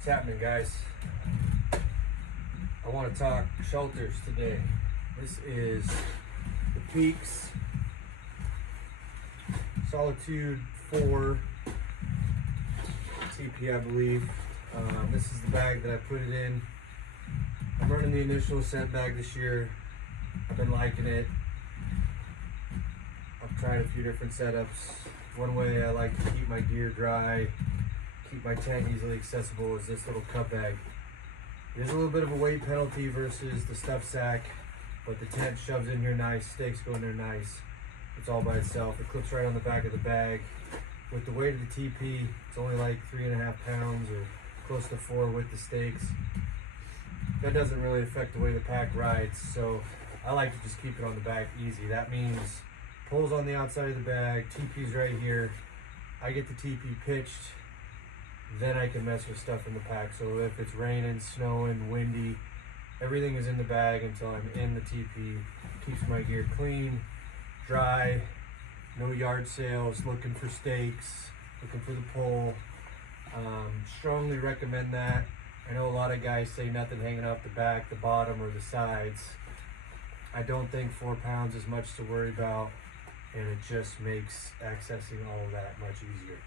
What's happening, guys? I want to talk shelters today. This is the Peax Solitude 4 tipi, I believe. This is the bag that I put it in. I'm running the initial scent bag this year. I've been liking it. I've tried a few different setups. One way I like to keep my gear dry, keep my tent easily accessible, is this little cup bag. There's a little bit of a weight penalty versus the stuff sack, but the tent shoves in here nice, stakes go in there nice. It's all by itself. It clips right on the back of the bag. With the weight of the tipi, it's only like 3.5 pounds or close to 4 with the stakes. That doesn't really affect the way the pack rides, so I like to just keep it on the back easy. That means poles on the outside of the bag, tipi's right here. I get the tipi pitched, then I can mess with stuff in the pack. So if it's raining, snowing, windy, everything is in the bag until I'm in the tipi. Keeps my gear clean, dry, no yard sales, looking for stakes, looking for the pole. Strongly recommend that. I know a lot of guys say nothing hanging off the back, the bottom, or the sides. I don't think 4 pounds is much to worry about, and it just makes accessing all of that much easier.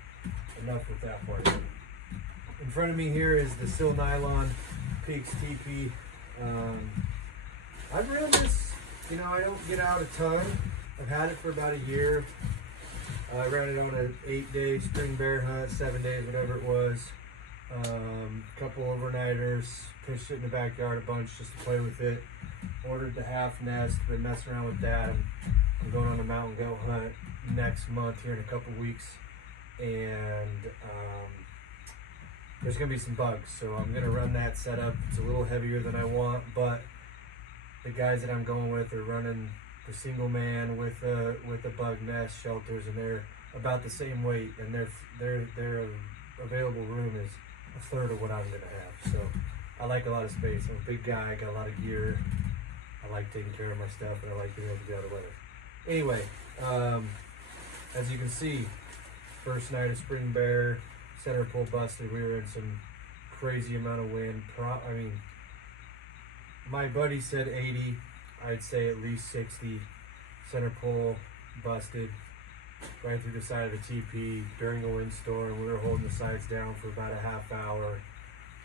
Enough with that part. In front of me here is the Sil Nylon Peax tipi. I've ridden this, I don't get out a ton. I've had it for about a year. I ran it on an 8-day spring bear hunt, 7 days, whatever it was. Couple overnighters, pitched it in the backyard a bunch just to play with it. Ordered the half nest, been messing around with that. I'm going on a mountain goat hunt next month here in a couple weeks, and there's gonna be some bugs, so I'm gonna run that setup. It's a little heavier than I want, but the guys that I'm going with are running the single man with a bug nest shelters, and they're about the same weight, and their available room is a third of what I'm gonna have. So I like a lot of space. I'm a big guy, I got a lot of gear. I like taking care of my stuff, and I like being able to get out of the weather. Anyway, as you can see, first night of spring bear, center pole busted. We were in some crazy amount of wind. My buddy said 80. I'd say at least 60. Center pole busted right through the side of the tipi during a windstorm. We were holding the sides down for about a half hour.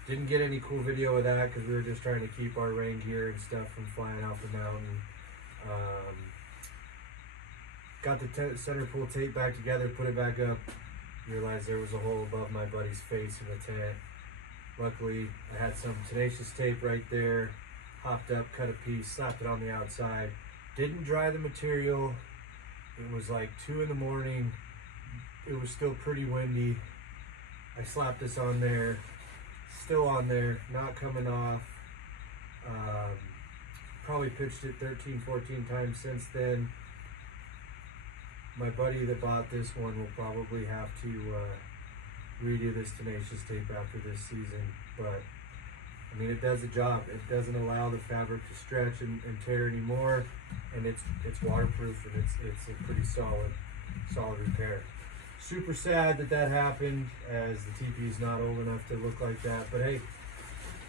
Didn't get any cool video of that because we were just trying to keep our rain gear and stuff from flying off the mountain. Got the center pole tape back together, put it back up. Realized there was a hole above my buddy's face in the tent. Luckily, I had some tenacious tape right there. Hopped up, cut a piece, slapped it on the outside. Didn't dry the material. It was like 2 in the morning. It was still pretty windy. I slapped this on there. Still on there, not coming off. Probably pitched it 13, 14 times since then. My buddy that bought this one will probably have to redo this tenacious tape after this season, but it does the job. It doesn't allow the fabric to stretch and tear anymore, and it's waterproof, and it's a pretty solid repair. Super sad that happened, as the tipi is not old enough to look like that, but hey,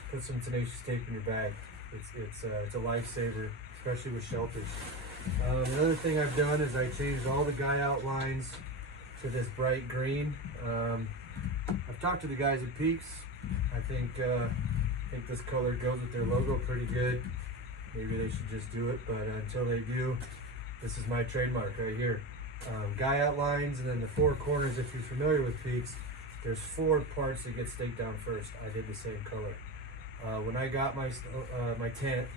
put some tenacious tape in your bag. It's a lifesaver, especially with shelters. Another thing I've done is I changed all the guy outlines to this bright green. I've talked to the guys at Peax. I think this color goes with their logo pretty good. Maybe they should just do it, but until they do, this is my trademark right here. Guy outlines, and then the 4 corners. If you're familiar with Peax, there's 4 parts that get staked down first. I did the same color. When I got my tent,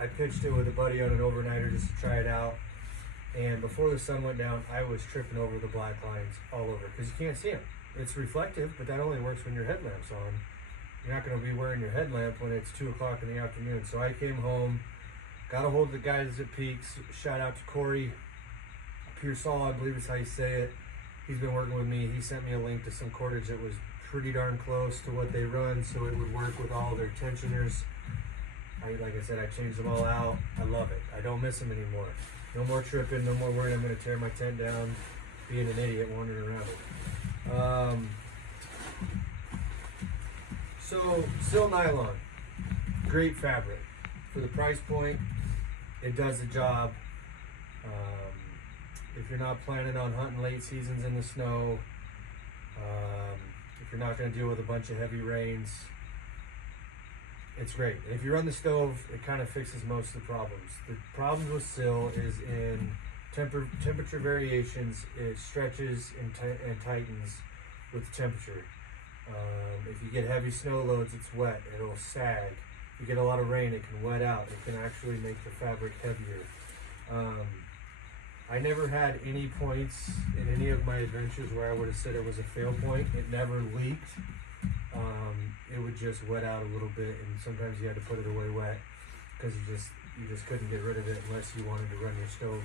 I pitched it with a buddy on an overnighter just to try it out, and before the sun went down, I was tripping over the black lines all over because you can't see them. It's reflective, but that only works when your headlamp's on. You're not going to be wearing your headlamp when it's 2 o'clock in the afternoon. So I came home, got a hold of the guys at Peax. Shout out to Corey Pearsall, I believe is how you say it. He's been working with me. He sent me a link to some cordage that was pretty darn close to what they run, so it would work with all their tensioners. Like I said, I changed them all out. I love it. I don't miss them anymore. No more tripping, no more worrying I'm going to tear my tent down, being an idiot wandering around it. So sill nylon, great fabric for the price point. It does the job. If you're not planning on hunting late seasons in the snow, if you're not going to deal with a bunch of heavy rains, it's great. And if you run the stove, it kind of fixes most of the problems. The problems with sill is in temperature variations. It stretches and tightens with temperature. If you get heavy snow loads, it's wet, it'll sag. If you get a lot of rain, it can wet out. It can actually make the fabric heavier. I never had any points in any of my adventures where I would have said it was a fail point. It never leaked. It would just wet out a little bit, and sometimes you had to put it away wet because you just couldn't get rid of it unless you wanted to run your stove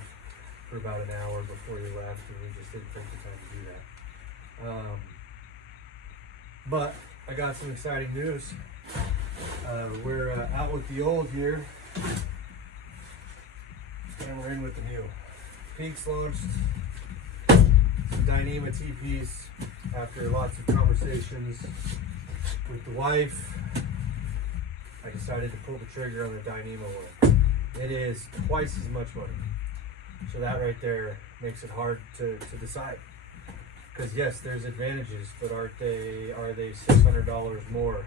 for about an hour before you left, and we just didn't take the time to do that. But I got some exciting news. We're out with the old here, and we're in with the new. Peax launched some Dyneema tipis after lots of conversations with the wife. I decided to pull the trigger on the Dyneema one. It is twice as much money, so that right there makes it hard to decide. Because yes, there's advantages, but are they $600 more?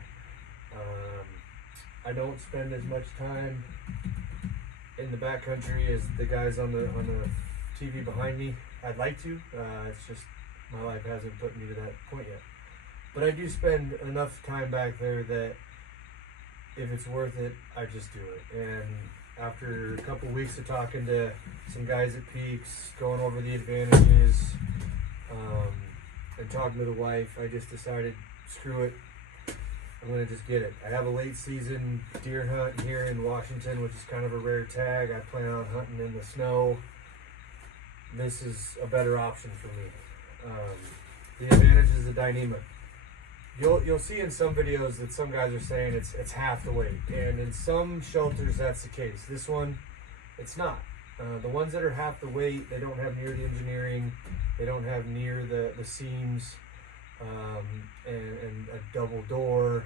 I don't spend as much time in the backcountry as the guys on the TV behind me. I'd like to. It's just my life hasn't put me to that point yet. But I do spend enough time back there that if it's worth it, I just do it. And after a couple weeks of talking to some guys at Peax, going over the advantages, and talking to the wife, I just decided, screw it, I'm gonna just get it. I have a late season deer hunt here in Washington, which is kind of a rare tag. I plan on hunting in the snow. This is a better option for me. The advantage is the Dyneema. You'll see in some videos that some guys are saying it's half the weight, and in some shelters that's the case. This one, it's not. The ones that are half the weight, they don't have near the engineering, they don't have near the seams, and a double door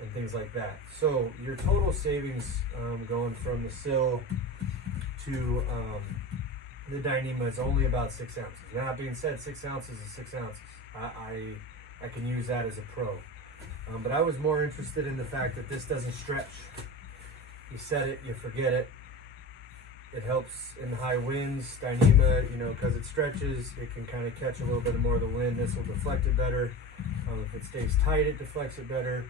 and things like that. So your total savings going from the sill to the Dyneema is only about 6 ounces. That being said, 6 ounces is 6 ounces. I can use that as a pro. But I was more interested in the fact that this doesn't stretch. You set it, you forget it. It helps in the high winds. Dyneema, because it stretches, it can kind of catch a little bit more of the wind. This will deflect it better. If it stays tight, it deflects it better.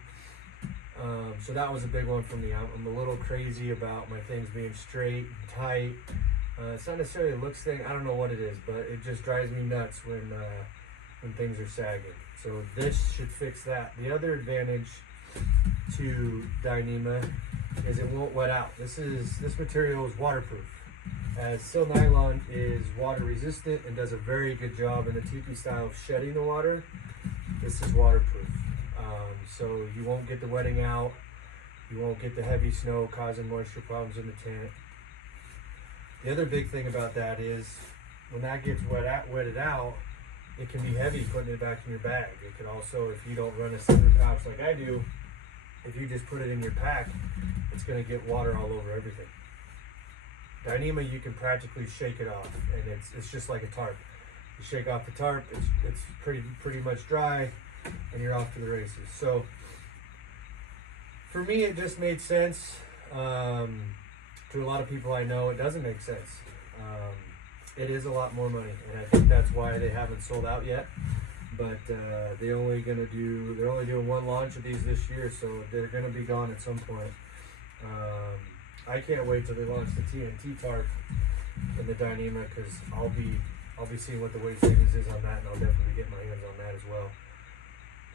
So that was a big one for me. I'm a little crazy about my things being straight and tight. It's not necessarily a looks thing. I don't know what it is, but it just drives me nuts when things are sagging. So this should fix that. The other advantage to Dyneema is it won't wet out. This material is waterproof. As sill nylon is water resistant and does a very good job in the teepee style of shedding the water, this is waterproof. So you won't get the wetting out. You won't get the heavy snow causing moisture problems in the tent. The other big thing about that is when that gets wetted out, it can be heavy putting it back in your bag. It could also, if you don't run a separate pouch like I do, if you just put it in your pack, it's going to get water all over everything. Dyneema, you can practically shake it off, and it's just like a tarp. You shake off the tarp, it's pretty much dry, and you're off to the races. So for me, it just made sense. To a lot of people I know, it doesn't make sense. It is a lot more money, and I think that's why they haven't sold out yet. But they're only doing one launch of these this year, so they're going to be gone at some point. I can't wait till they launch the TNT tarp and the Dyneema, because I'll be seeing what the weight savings is on that, and I'll definitely get my hands on that as well.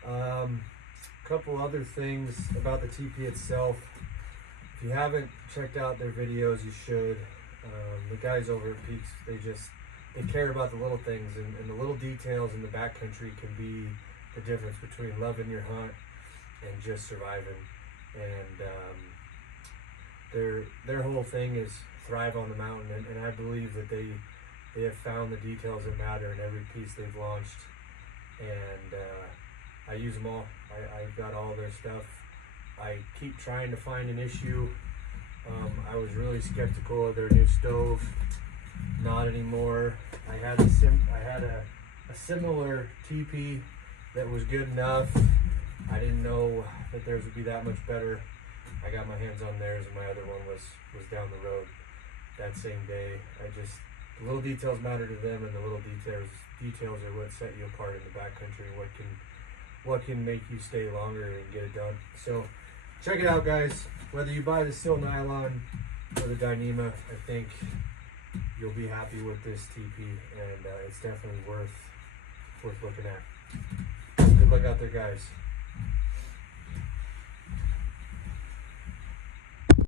A couple other things about the TP itself. If you haven't checked out their videos, you should. The guys over at Peax, they care about the little things, and the little details in the backcountry can be the difference between loving your hunt and just surviving. And their whole thing is thrive on the mountain, and I believe that they have found the details that matter in every piece they've launched. And I use them all. I've got all their stuff. I keep trying to find an issue. I was really skeptical of their new stove. Not anymore. I had a similar tipi that was good enough. I didn't know that theirs would be that much better. I got my hands on theirs, and my other one was down the road that same day. The little details matter to them, and the little details are what set you apart in the backcountry, and what can make you stay longer and get it done. So check it out, guys. Whether you buy the steel nylon or the Dyneema, I think you'll be happy with this tipi, and it's definitely worth looking at. Good luck out there, guys.